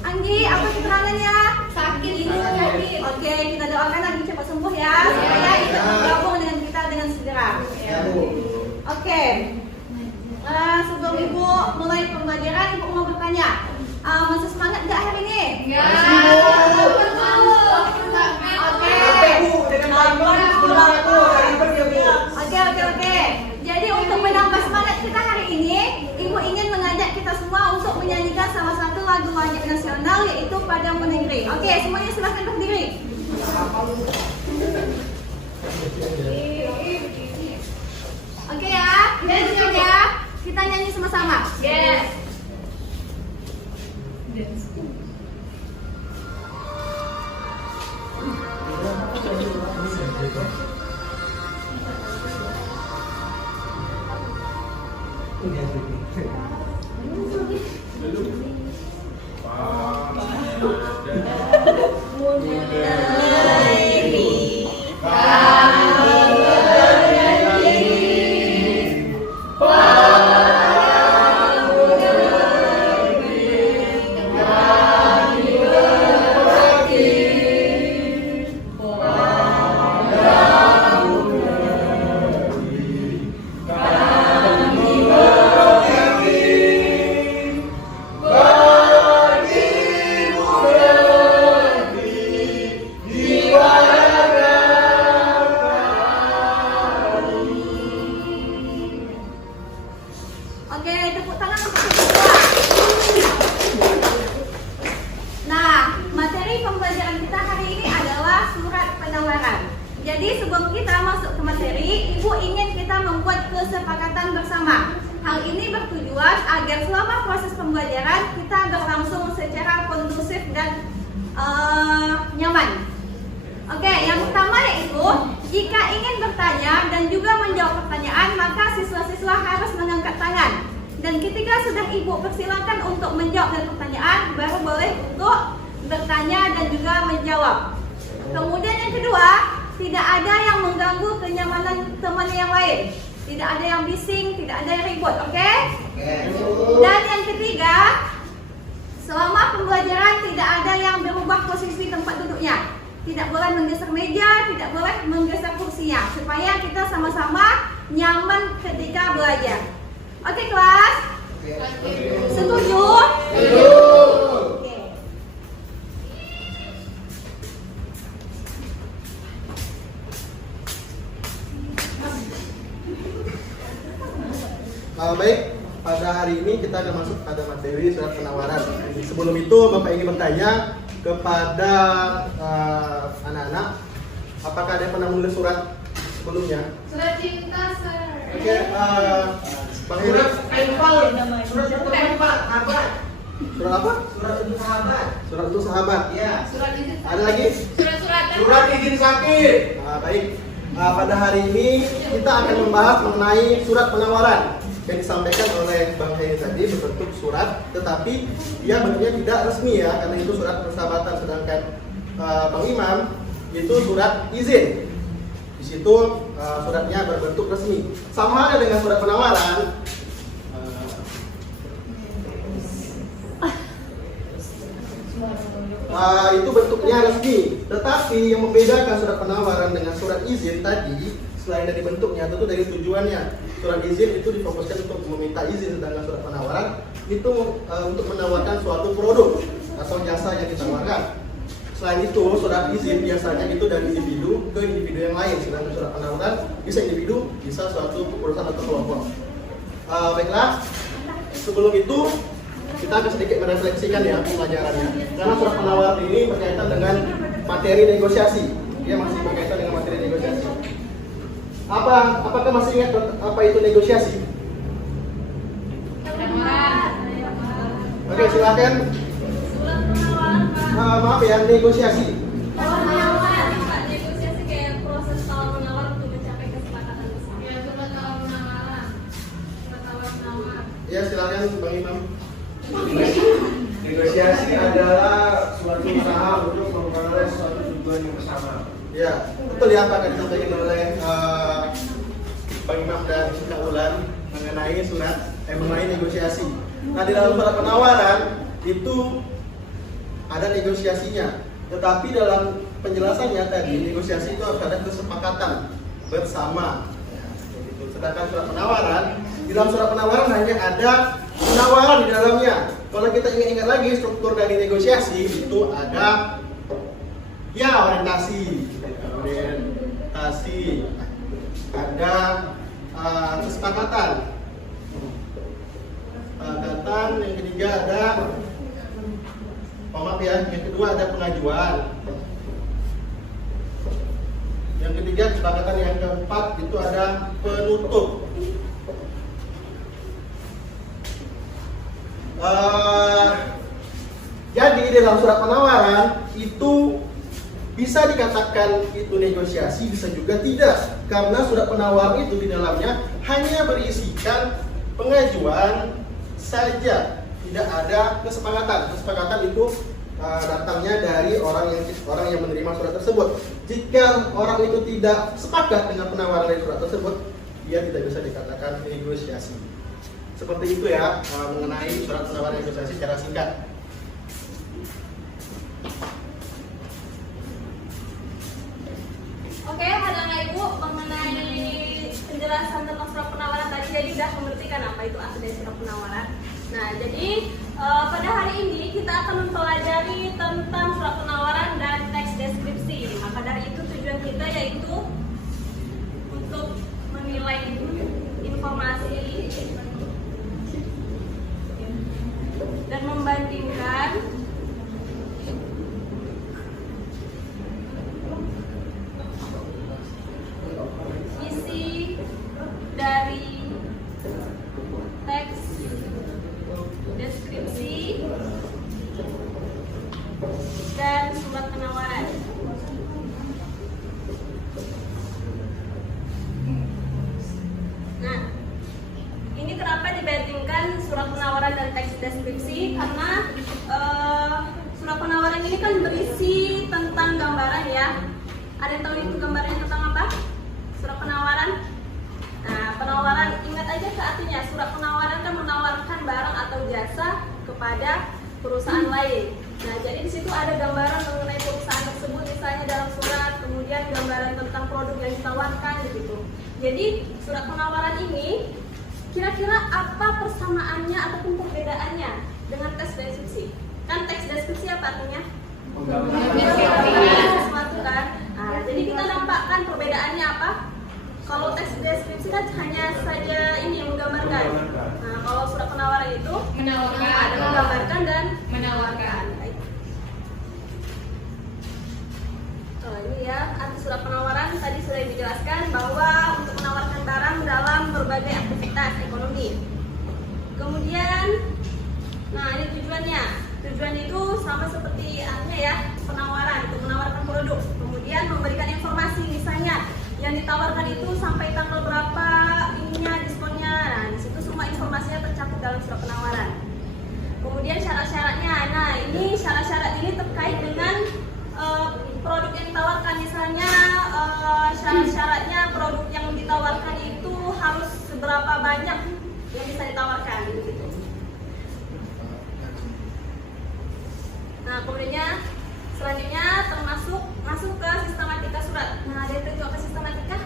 Anggi, apa keterangannya? Sakit. Oke, kita doakan Anggi cepat sembuh ya, supaya bisa bergabung dengan kita dengan segera. Oke. Sebelum Ibu mulai pembelajaran, Ibu mau bertanya, masih semangat nggak hari ini? Ya. Oke. Jadi untuk menambah semangat kita hari ini, Ibu ingin mengajak kita semua untuk menyanyikan salah satu lagu wajib nasional, yaitu Padamu Negeri. Oke, semuanya silahkan berdiri. Oke ya, siap ya. Kita nyanyi sama-sama. Yes. Oke, tepuk tangan untuk kita. Nah, materi pembelajaran kita hari ini adalah surat penawaran. Jadi sebelum kita masuk ke materi, Ibu ingin kita membuat kesepakatan bersama. Hal ini bertujuan agar selama proses pembelajaran kita berlangsung secara kondusif dan nyaman. Oke, yang pertama yaitu jika ingin bertanya dan juga menjawab pertanyaan, maka siswa-siswa harus mengangkat tangan. Dan ketika sudah Ibu persilakan untuk menjawab dan pertanyaan, baru boleh untuk bertanya dan juga menjawab. Kemudian yang kedua, tidak ada yang mengganggu kenyamanan teman yang lain. Tidak ada yang bising, tidak ada yang ribut, oke? Dan yang ketiga, selama pembelajaran tidak ada yang berubah posisi tempat duduknya. Tidak boleh menggeser meja, tidak boleh menggeser kursinya, supaya kita sama-sama nyaman ketika belajar. Oke kelas? Setuju? Oke. Baik, pada hari ini kita akan masuk pada materi surat penawaran. Sebelum itu Bapak ingin bertanya kepada anak-anak, apakah ada yang pernah menulis surat sebelumnya? Surat cinta, sir. Oke, Bang Heri. Surat apa? Surat untuk sahabat. Iya. Surat izin sakit. Ada lagi? Surat izin sakit. Baik. Pada hari ini kita akan membahas mengenai surat penawaran yang disampaikan oleh Bang Heri tadi berbentuk surat, tetapi dia bentuknya tidak resmi ya, karena itu surat persahabatan. Sedangkan Bang Imam itu surat izin. Di situ suratnya berbentuk resmi. Sama ada dengan surat penawaran. Itu bentuknya resmi. Tetapi yang membedakan surat penawaran dengan surat izin tadi, selain dari bentuknya, tentu dari tujuannya. Surat izin itu difokuskan untuk meminta izin, sedangkan surat penawaran itu untuk menawarkan suatu produk atau jasa yang ditawarkan. Selain itu, surat izin biasanya itu dari individu ke individu yang lain, sedangkan surat penawaran bisa individu, bisa suatu perusahaan atau kelompok. Baiklah, sebelum itu kita akan sedikit merefleksikan ya pembelajarannya. Karena surat penawaran ini berkaitan dengan materi negosiasi. Dia masih berkaitan dengan materi negosiasi. Apakah masih ingat apa itu negosiasi? Oke, silakan. Maaf ya, negosiasi. Negosiasi kayak proses tawar menawar untuk mencapai kesepakatan bersama. Ya, surat tawar menawar. Surat tawar menawar. Ya, silakan Bang Imam. Negosiasi adalah suatu usaha untuk memperoleh suatu tujuan yang bersama. Ya, betul ya apa yang disampaikan oleh Bang Imam dan Kak Ulan mengenai mengenai negosiasi. Nah, di dalam surat penawaran itu ada negosiasinya. Tetapi dalam penjelasannya tadi, negosiasi itu harus ada kesepakatan bersama. Ya, gitu. Sedangkan surat penawaran, di dalam surat penawaran hanya ada penawaran di dalamnya. Kalau kita ingat-ingat lagi struktur dari negosiasi itu ada ya orientasi, ada kesepakatan, yang ketiga ada yang kedua ada pengajuan, yang ketiga kesepakatan, yang keempat itu ada penutup. Jadi dalam surat penawaran itu bisa dikatakan itu negosiasi, bisa juga tidak, karena surat penawaran itu di dalamnya hanya berisikan pengajuan saja, tidak ada kesepakatan. Kesepakatan itu datangnya dari orang yang menerima surat tersebut. Jika orang itu tidak sepakat dengan penawaran dari surat tersebut, dia tidak bisa dikatakan negosiasi. Seperti itu ya mengenai surat penawaran negosiasi secara singkat. Oke, anak-anak ibu mengenai penjelasan tentang surat penawaran tadi, jadi sudah mengertikan apa itu arti dari surat penawaran. Nah, jadi pada hari ini kita akan mempelajari tentang surat penawaran dan teks deskripsi. Maka dari itu tujuan kita yaitu untuk menilai informasi dan membandingkan isi dari teks deskripsi dan surat penawaran. Nah, ini kenapa dibandingkan surat penawaran dan teks deskripsi? Karena surat penawaran ini kan berisi tentang gambaran ya. Ada yang tahu itu gambarannya tentang apa? Surat penawaran. Nah, penawaran, ingat aja ke artinya. Surat penawaran kan menawarkan barang atau jasa kepada perusahaan lain. Nah, jadi di situ ada gambaran mengenai perusahaan tersebut, misalnya dalam surat, kemudian gambaran tentang produk yang ditawarkan gitu. Jadi surat penawaran ini kira-kira apa persamaannya ataupun perbedaannya dengan teks deskripsi? Kan teks deskripsi apa artinya? Menggambarkan sesuatu kan. Nah, jadi kita nampakkan perbedaannya apa? Kalau teks deskripsi kan hanya saja ini menggambarkan. Nah, kalau surat penawaran itu ada menggambarkan dan menawarkan. Baik. Ini ya arti surat penawaran tadi sudah dijelaskan bahwa untuk menawarkan barang dalam berbagai aktivitas ekonomi. Kemudian, nah ini tujuannya. Tujuan itu sama seperti ya penawaran, untuk menawarkan produk. Kemudian memberikan informasi, misalnya yang ditawarkan itu sampai tanggal berapa ininya diskonnya. Nah, di situ semua informasinya tercakup dalam surat penawaran. Kemudian syarat-syaratnya. Nah, ini syarat-syarat ini terkait dengan produk yang ditawarkan. Misalnya syarat-syaratnya produk yang ditawarkan itu harus seberapa banyak yang bisa ditawarkan gitu. Nah, kemudian selanjutnya masuk ke sistematika surat. Nah, ada yang tahu apa sistematika?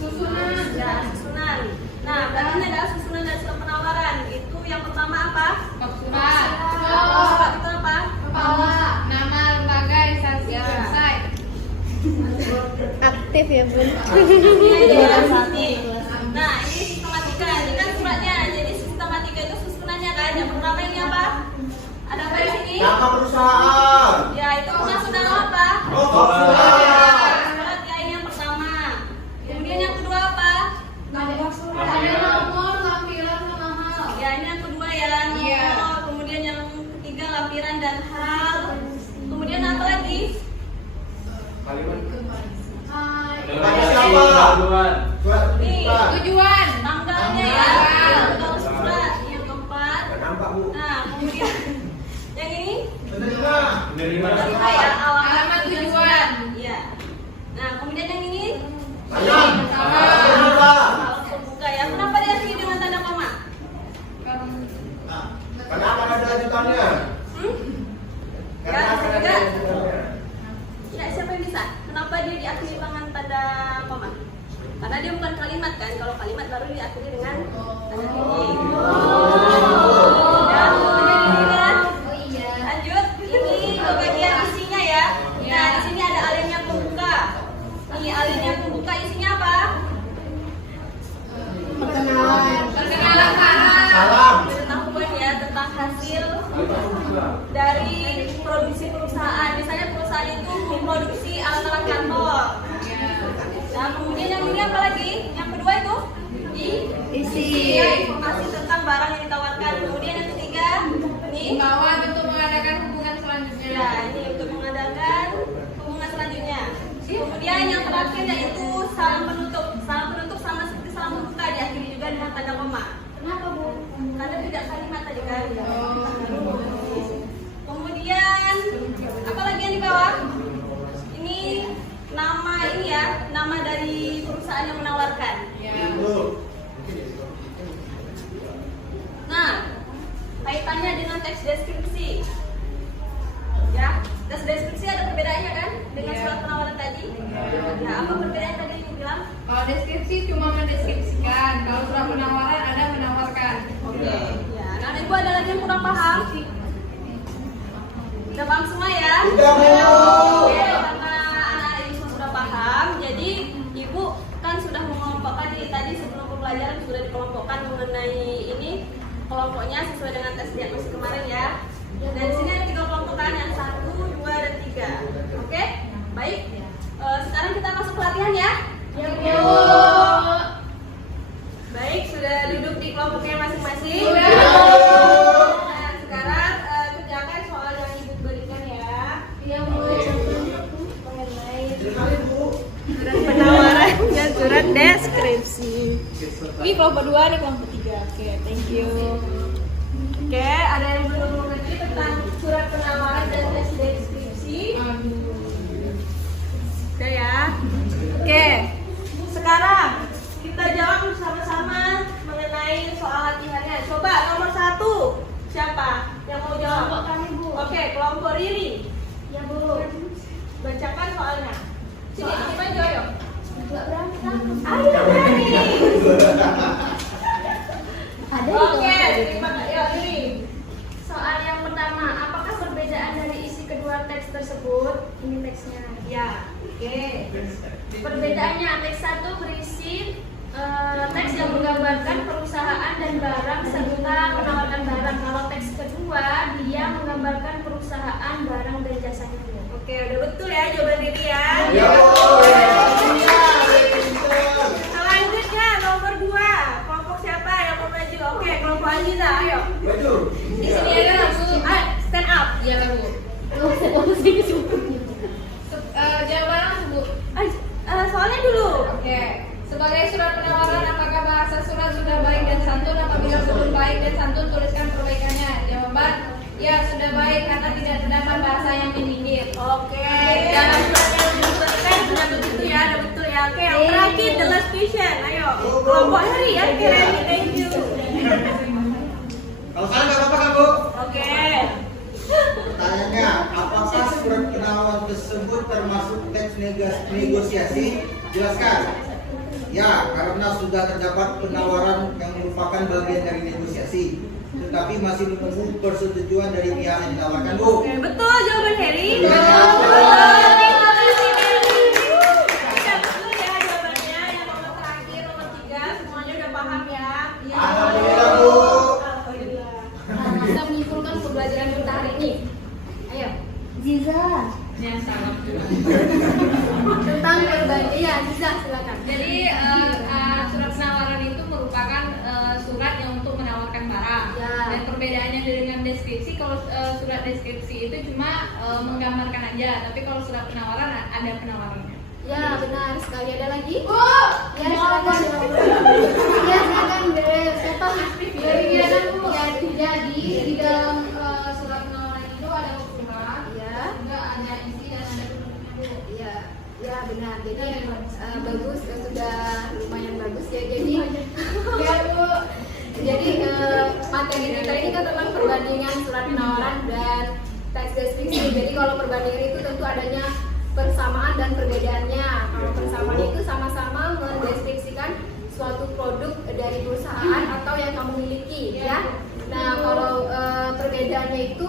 Susunan. Ya, susunan. Nah, berarti ini adalah susunan dari surat penawaran. Itu yang pertama apa? Surat. Surat itu apa? Kepala, nama lembaga, instansi, website. Aktif ya Bun. Nah, ini sistematika. Ini kan suratnya. Jadi sistematika itu susunannya kan. Yang pertama ini apa? Ada apa di sini? Nama perusahaan. Ya, itu masuk dalam apa? Surat ya, ini yang pertama. Kemudian yang kedua apa? Nomor surat. Ada nomor, lampiran, sama hal. Ya, ini yang kedua ya, nomor. Iya. Kemudian yang ketiga lampiran dan hal. Kemudian apa lagi? Nih, Tujuan. tanggalnya ya. Tanggal surat. Yang keempat. Nah, kemudian yang ini? Penerima ya, Alamat tujuan. Iya. Nah, kemudian yang ini? Sama. Pembuka ya. Kenapa dia sini dengan tanda koma? Kenapa ada lanjutannya? kan. Kalau kalimat baru diakhiri dengan tanda titik. Oh iya. Lanjut, ini ke bagian isinya ya. Nah, di sini ada alinea pembuka. Ini alinea pembuka isinya apa? Perkenalan Salam. Pengetahuan ya tentang hasil dari produksi perusahaan. Misalnya perusahaan itu memproduksi alat-alat kantor. Nah, kemudian yang ini apa lagi? Yang kedua itu isi informasi tentang barang yang ditawarkan. Kemudian yang ketiga ini Imbauan untuk mengadakan hubungan selanjutnya. ya, ini untuk mengadakan hubungan selanjutnya. Kemudian yang terakhir yaitu salam penutup. Salam penutup sama seperti salam pembuka diakhiri juga dengan tanda koma. Kenapa Bu? Karena tidak kalimat tadi kan. Kemudian apa lagi yang di bawah? Ini nama ini ya, nama dari perusahaan yang menawarkan. Nah, kaitannya dengan teks deskripsi. Ya, teks deskripsi ada perbedaannya kan dengan surat penawaran tadi? Ya, apa perbedaan tadi yang bilang? Kalau deskripsi cuma mendeskripsikan, kalau surat penawaran ada menawarkan. Oke. Ya, nah Ibu ada lagi yang kurang paham? Sudah paham semua ya? Tidak, Bu. Oke, karena anak ini semua sudah paham, jadi Ibu kan sudah mengelompokkan tadi sebelum pembelajaran sudah dikelompokkan mengenai ini kelompoknya sesuai dengan tes diagnosis kemarin ya. Dan di sini ada 3 kelompokan, yang 1, 2, dan 3. Oke? Baik. Sekarang kita masuk ke latihan ya. Baik, sudah duduk di kelompoknya masing-masing. Nah, sekarang kerjakan soal yang Ibu berikan ya. Surat penawaran dan surat deskripsi. Ini kelompok 2, ini kelompok 3. Oke, thank you. Oke, ada yang belum mengerti tentang surat penawaran dan deskripsi? Oke ya. Oke, sekarang kita jawab bersama-sama mengenai soal latihannya. Coba nomor 1, siapa yang mau jawab? Kelompok kami, Bu. Oke, kelompok Riri. Ya Bu. Bacakan soalnya. Sini, coba jawab. Enggak berani takut. Ayo berani. Ada Oke, terima kasih. Ya, Riri. Soal yang pertama, apakah perbedaan dari isi kedua teks tersebut? Ini teksnya. Ya, oke. Perbedaannya, teks 1 berisi teks yang menggambarkan perusahaan dan barang serta menawarkan barang. Kalau teks kedua, dia menggambarkan perusahaan, barang, dan jasanya. Oke, udah betul ya jawaban Riri ya. Ya, Selanjutnya nomor 2, kelompok siapa yang mau maju? Oke, kelompok Aziza, ayo. Maju. Di sini ada langsung. Stand up. Iya lah Bu. Jawaban langsung Bu. Soalnya dulu. Oke. Sebagai surat penawaran, apakah bahasa surat sudah baik dan santun? Apabila belum baik dan santun, tuliskan perbaikannya. Jawaban, ya sudah baik karena tidak terdapat bahasa yang menyindir. Oke. Dalam surat yang disebutkan sudah begitu ya, udah betul ya. Oke, yang terakhir the last question. Ayo. Kelompok Hari ya, keren. Thank you. Kalau salah nggak apa-apa kan, Bu? Oke. Pertanyaannya, apakah surat penawaran tersebut termasuk teks negosiasi? Jelaskan. Ya, karena sudah terdapat penawaran yang merupakan bagian dari negosiasi, tetapi masih menunggu persetujuan dari pihak yang ditawarkan, Bu. Oke, betul jawaban Harry. Ya. Terima kasih Harry. Sudah betul ya jawabannya. Yang nomor terakhir, nomor 3, semuanya udah paham ya? Iya. Alhamdulillah, Bu. Alhamdulillah. Kita menyimpulkan pembelajaran kita hari ini. Ayo. Ya salam. Tentang perbedaan. Iya, Ziza, silakan. Jadi surat penawaran itu merupakan surat yang untuk menawarkan barang. Ya. Dan perbedaannya dengan deskripsi, kalau surat deskripsi itu cuma menggambarkan aja, tapi kalau surat penawaran ada penawarannya. Ya, benar sekali. Ada lagi? Bu, Ya, silakan. Ya, silakan. Siapa? Iya, Bu. Jadi di dalam surat penawaran itu ada ukuran, ya. juga ada isi dan ada bentuknya Bu. Ya, ya benar. Jadi bagus, sudah lumayan bagus ya. Jadi ya Bu. Jadi materi kita ini kan tentang perbandingan surat penawaran dan teks deskripsi. Jadi kalau perbandingan itu tentu adanya persamaan dan perbedaannya. Kalau persamaan itu sama-sama mendeskripsikan suatu produk dari perusahaan atau yang kamu miliki ya. Nah, kalau perbedaannya itu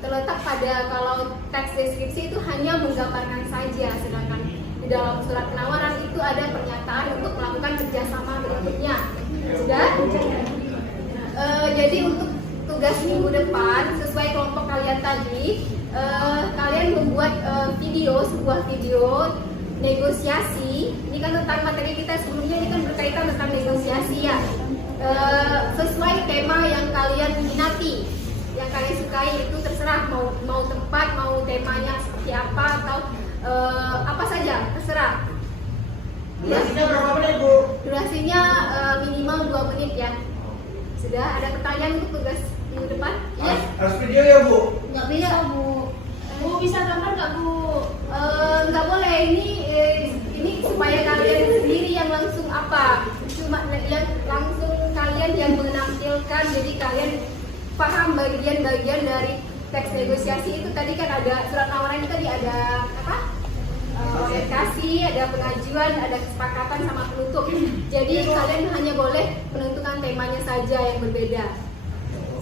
terletak pada kalau teks deskripsi itu hanya menggambarkan saja, sedangkan di dalam surat penawaran itu ada pernyataan untuk melakukan kerjasama berikutnya. Sudah? Jadi untuk tugas minggu depan sesuai kelompok kalian tadi, kalian membuat sebuah video negosiasi. Ini kan tentang materi kita sebelumnya, ini kan berkaitan tentang negosiasi ya. Sesuai tema yang kalian minati, yang kalian sukai, itu terserah mau tempat, mau temanya seperti apa atau apa saja, terserah. Durasinya berapa menit, Bu? Durasinya minimal 2 menit ya. Sudah, ada pertanyaan untuk tugas minggu depan? Iya? Harus video ya, Bu? Nggak bisa, Bu. Bu bisa gambar nggak Bu? Nggak boleh, ini supaya kalian sendiri yang langsung apa, cuma yang langsung kalian yang menampilkan, jadi kalian paham bagian-bagian dari teks negosiasi itu. Tadi kan ada surat tawaran itu, tadi ada apa, orientasi, ada pengajuan, ada kesepakatan sama penutup. Jadi kalian hanya boleh menentukan temanya saja yang berbeda.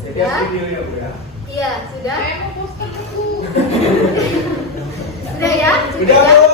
Jadi harus video ya, Bu ya? Iya, sudah. Saya mau poster Bu. Sudah ya? Sudah, Bu.